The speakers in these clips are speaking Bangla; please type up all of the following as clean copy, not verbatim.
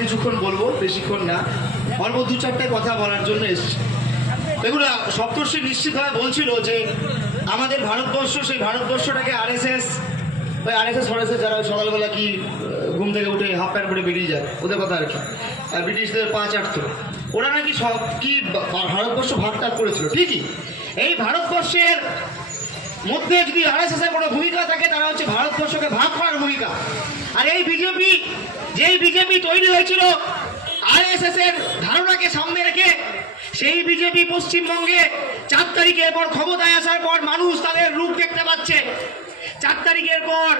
কিছুক্ষণ বলবো, বেশিক্ষণ না, অল্প দু চারটে কথা বলার জন্য এসেছি। দেখুন, সপ্তর্ষি নিশ্চিতভাবে বলছিল যে আমাদের ভারতবর্ষ, সেই ভারতবর্ষটাকে আরএসএস যারা সকালবেলা কি ঘুম থেকে উঠে হাফ প্যান্ট পরে বেরিয়ে যায়, ওদের কথা আর কি, আর ব্রিটিশদের 5-8 ওরা নাকি সব কি ভারতবর্ষ ভাগ করেছিল। ঠিকই, এই ভারতবর্ষের মধ্যে যদি আরএসএস এর কোনো ভূমিকা থাকে, তারা হচ্ছে ভারতবর্ষকে ভাগ করার ভূমিকা। আর এই বিজেপি, যেই বিজেপি তৈরি হয়েছিল আরএসএস এর ধারণাকে সামনে রেখে, সেই বিজেপি পশ্চিমবঙ্গে 4 তারিখের পর ক্ষমতায় আসার পর মানুষ তাদের রূপ দেখতে পাচ্ছে। 4 তারিখের পর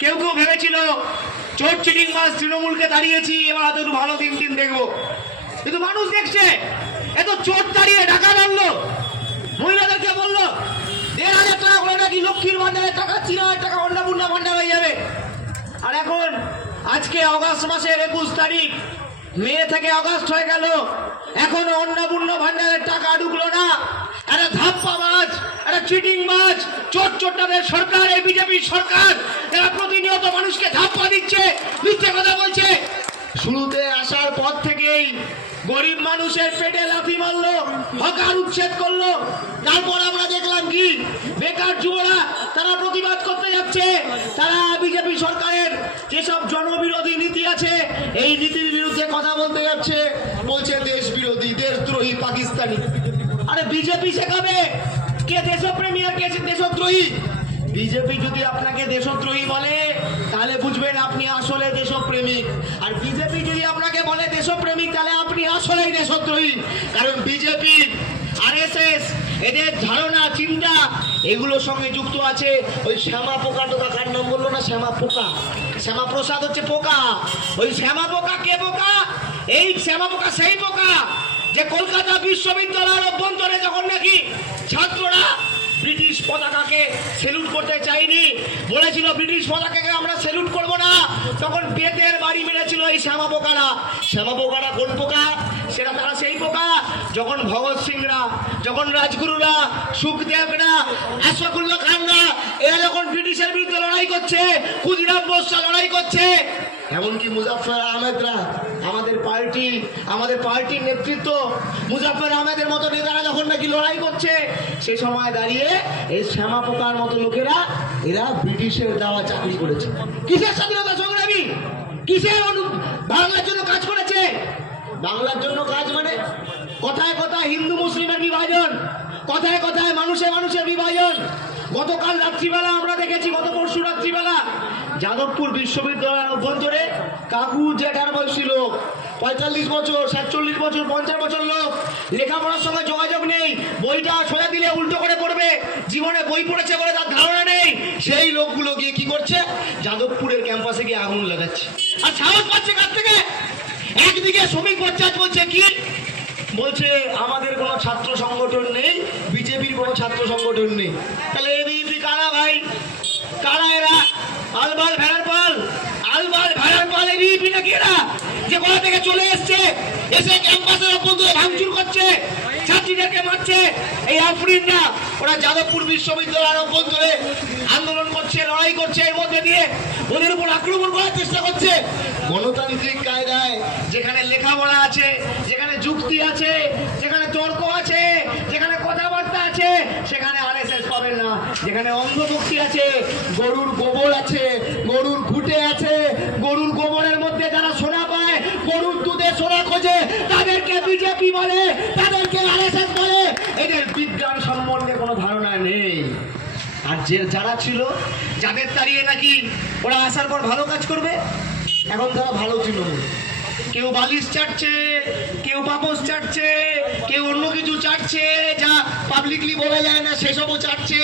কেউ কেউ ভেবেছিল চোর চিটিং মাস তৃণমূলকে দাঁড়িয়েছি, এবার হয়তো একটু ভালো দিন দেখবো, কিন্তু মানুষ দেখছে এত চোর দাঁড়িয়ে ঢাকা নামলো, মহিলাদেরকে বললো 1,500 টাকা করে নাকি লক্ষ্মীর ভান্ডারের টাকা, 3,000 টাকা অন্নপূর্ণা ভান্ডার হয়ে যাবে। আর এখন আজকে অগাস্ট মাসের 21 তারিখ, মে থেকে অগাস্ট হয়ে গেল, এখনো অন্নপূর্ণা ভান্ডারের টাকা ঢুকলো না। একটা ধাপ্পাবাজ, একটা চিটিংবাজ, চোরটাদের সরকার, এই বিজেপি সরকার, এরা প্রতিনিয়ত মানুষকে ধাপ্পা দিচ্ছে, মিথ্যে কথা বলছে। শুরুতে আসার পর থেকেই গরিব মানুষের পেটে লাথি মারলো, হকার উচ্ছেদ করলো। তারপর আমরা দেখলাম কি বেকার যুবরা তারা প্রতিবাদ করতে যাচ্ছে, তারা বিজেপি সরকারের যেসব জনবিরোধী নীতি আছে এই নীতির বিরুদ্ধে কথা বলতে যাচ্ছে, বলছে দেশ বিরোধী, দেশদ্রোহী, পাকিস্তানি। আরে বিজেপি শেখাবে কে দেশপ্রেমী আর কে দেশদ্রোহী। বিজেপি যদি আপনাকে দেশদ্রোহী বলে তাহলে বুঝবেন আপনি আসলে দেশপ্রেমিক, আর বিজেপি যদি আপনাকে বলে দেশপ্রেমিক তাহলে আপনি আসলেই দেশদ্রোহী। কারণ বিজেপি, আরএসএস, এদের ধারণা চিন্তা এগুলোর সঙ্গে যুক্ত আছে ওই শ্যামা পোকা টোকা, কার নাম বললো না, শ্যামা পোকা, শ্যামা প্রসাদ হচ্ছে পোকা। ওই শ্যামা পোকা কে পোকা? এই শ্যামা পোকা সেই পোকা যে কলকাতা বিশ্ববিদ্যালয়ের অভ্যন্তরে যখন নাকি ছাত্ররা ব্রিটিশ পতাকাকে সেলুট করতে চাইনি, বলেছিল ব্রিটিশ পতাকাকে আমরা সেলুট করব না, তখন বেতের বাড়ি মেরেছিল এই শ্যামা পোকারা। শ্যামা পোকারা কোন পোকা? সেটা তারা সেই পোকা যখন ভগৎ সিংরা, যখন রাজগুরুরা, সুখদেবরা, আশফাকুল্লাহ খানরা এরা যখন ব্রিটিশের বিরুদ্ধে লড়াই করছে, ক্ষুদিরাম বোসরা লড়াই করছে, এমনকি মুজাফফর আহমেদরা, আমাদের পার্টির নেতৃত্ব মুজাফফর আহমেদের মতো নেতারা যখন নাকি লড়াই করছে, সে সময় দাঁড়িয়ে এই শ্যামা পোকার মতো লোকেরা এরা ব্রিটিশের দেওয়া চাকরি করেছে। কিসের স্বাধীনতা সংগ্রামী? কিসের বাংলার জন্য কাজ করেছে? বাংলার জন্য কাজ মানে কথায় কথায় হিন্দু মুসলিমের বিভাজন, কথায় কথায় মানুষের বিভাজন। গতকাল রাত্রিবেলা আমরা দেখেছি, গত পরশু রাত্রিবেলা যাদবপুর বিশ্ববিদ্যালয়ের অভ্যন্তরে কাকু জেঠার বয়সী লোক, 45 বছর, 47 বছর, 50 বছর লোক, লেখাপড়ার সঙ্গে যোগাযোগ নেই, বইটা সোজা দিলে উল্টো করে পড়বে, জীবনে বই পড়েছে বলে তার ধারণা নেই, সেই লোকগুলো গিয়ে কি করছে, যাদবপুরের ক্যাম্পাসে গিয়ে আগুন লাগাচ্ছে। আর সাহস পাচ্ছে কাছ থেকে? একদিকে শ্রমিক বচ্চাজ বলছে কি, বলছে আমাদের কোনো ছাত্র সংগঠন নেই, বিজেপির কোনো ছাত্র সংগঠন নেই। তাহলে এবিপি কারা ভাই? কারা এরা? আলবাল ভেড়ার পাল এবিপি নাকি এরা? যে কোথা থেকে চলে এসে ক্যাম্পাসের অভ্যন্তরে ভাঙচুর করছে, ছাত্রীদেরকে মারছে। এই আফরিনরা ওরা যাদবপুর বিশ্ববিদ্যালয়ের অভ্যন্তরে আন্দোলন করছে, লড়াই করছে, এর মধ্যে দিয়ে ওদের উপর আক্রমণ করার চেষ্টা করছে। গণতান্ত্রিক কায়দায় যেখানে লেখাপড়া আছে, যেখানে যুক্তি আছে, যেখানে তর্ক আছে, যেখানে কথাবার্তা আছে, সেখানে আরএসএস পাবেন না। যেখানে অন্ধভক্তি আছে, গরুর গোবর আছে, গরুর ঘুটে আছে, গরুর গোবরের মধ্যে যারা সোনা পায়, গরুর দুধে সোনা খোঁজে, তাদেরকে বিজেপি বলে, তাদেরকে আরএসএস বলে। এদের বিজ্ঞান সম্বন্ধে কোনো ধারণা নেই। আর যারা ছিল, যাদের তাড়িয়ে নাকি ওরা আসার পর ভালো কাজ করবে, এখন তারা ভালো তৃণমূল। কেউ বালিশ চাটছে, কেউ পাপোশ চাটছে, কেউ অন্য কিছু চাটছে যা পাবলিকলি বলা যায় না, সেসবও চাটছে।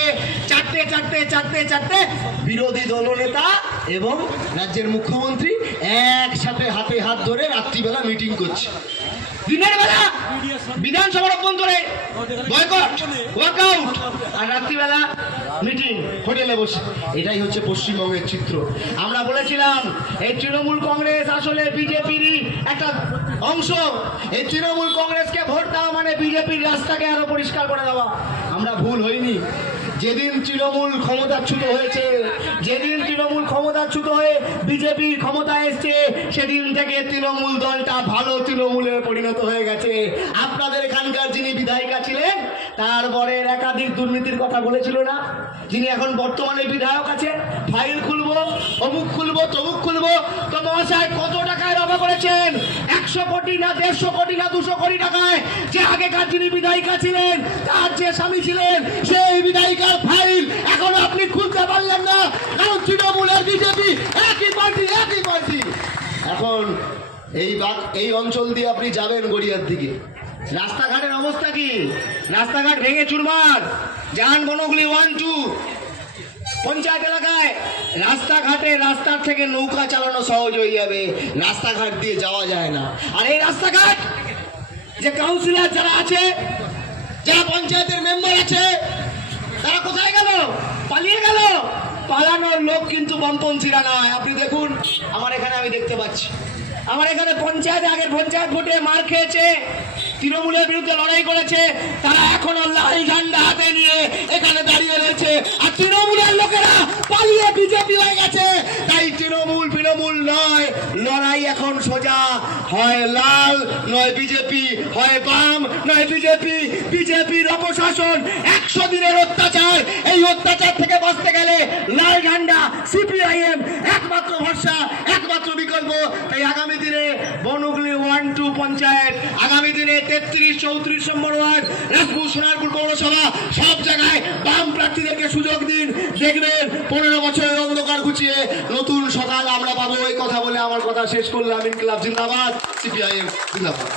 চাটতে বিরোধী দলনেতা এবং রাজ্যের মুখ্যমন্ত্রী একসাথে হাতে হাত ধরে রাত্রিবেলা মিটিং করছে। দিনের বেলা বিধানসভার অভ্যন্তরে বয়কট, ওয়াকআউট, আর রাত্রিবেলা মিটিং হোটেলে বসে। এটাই হচ্ছে পশ্চিমবঙ্গের চিত্র। আমরা বলেছিলাম এই তৃণমূল কংগ্রেস আসলে বিজেপিরই একটা অংশ। এই তৃণমূল কংগ্রেসকে ভোট দেওয়া মানে বিজেপির রাস্তাকে আরো পরিষ্কার করে দেওয়া। আমরা ভুল হইনি। যেদিন তৃণমূল ক্ষমতাচ্যুত হয়েছে, যেদিন তৃণমূল ক্ষমতাচ্যুত হয়ে বিজেপির ক্ষমতা এসছে, সেদিন থেকে তৃণমূল দলটা ভালো তৃণমূলে পরিণত হয়ে গেছে। আপনাদের এখানকার যিনি বিধায়িকা ছিলেন তারপরে একাধিক দুর্নীতির কথা বলেছিল না, যিনি এখন বর্তমানে বিধায়ক আছে, ফাইল খুলবো, অমুক খুলবো, তমুক খুলবো। তো মহাশয় কত টাকায় রবা করেছেন? 100 কোটি না 150 কোটি না 200 কোটি টাকায়? যে আগেকার যিনি বিধায়িকা ছিলেন তার যে স্বামী ছিলেন সেই বিধায়িকার ফাইল এখনো আপনি খুলতে পারলেন না, কারণ তৃণমূলের বিজেপি একই পার্টি, একই পার্টি। এখন এই অঞ্চল দিয়ে আপনি যাবেন গড়িয়ার দিকে, রাস্তাঘাটের অবস্থা কি? রাস্তাঘাট ভেঙে চুরমার। যান বনগুলি 1, 2 পঞ্চায়েত এলাকায় রাস্তার থেকে নৌকা চালানো সহজ হয়ে যাবে, রাস্তাঘাট দিয়ে যাওয়া যায় না। আর এই রাস্তাঘাট যে কাউন্সিলর যারা আছে, যারা পঞ্চায়েতের মেম্বার আছে, তারা কোথায় গেল? পালিয়ে গেল। পালানোর লোক কিন্তু বামপন্থীরা নয়। আপনি দেখুন, আমার এখানে আমি দেখতে পাচ্ছি, আমার এখানে আগের পঞ্চায়েত ভোটে মার খেয়েছে, তৃণমূলের বিরুদ্ধে লড়াই করেছে, তারা এখনো লাল ঝান্ডা হাতে নিয়ে এখানে দাঁড়িয়ে রয়েছে। আর তৃণমূলের লোকেরা পালিয়ে বিজেপি হয়ে গেছে। তাই তৃণমূল নয়, লড়াই এখন সোজা, হয় লাল নয় বিজেপি, হয় বাম নয় বিজেপি। বিজেপির অপশাসন, 100 দিনের অত্যাচার, এই অত্যাচার থেকে বাঁচতে গেলে লাল ঝান্ডা, সিপিআইএম একমাত্র ভরসা, একমাত্র বিকল্প। তাই আগামী দিনে বনগুলি 1, 2 পঞ্চায়েত, আগামী দিনে 33, 34 নম্বর ওয়ার্ড, রাজপুর, সোনারপুর পৌরসভা, সব জায়গায় বাম প্রার্থীদেরকে সুযোগ দিন। দেখবেন 15 বছরের অন্ধকার ঘুচিয়ে নতুন সকাল আমরা পাবো। এই কথা বলে আমার কথা শেষ করলাম। ইনকিলাব জিন্দাবাদ, সিপিআইএম জিন্দাবাদ।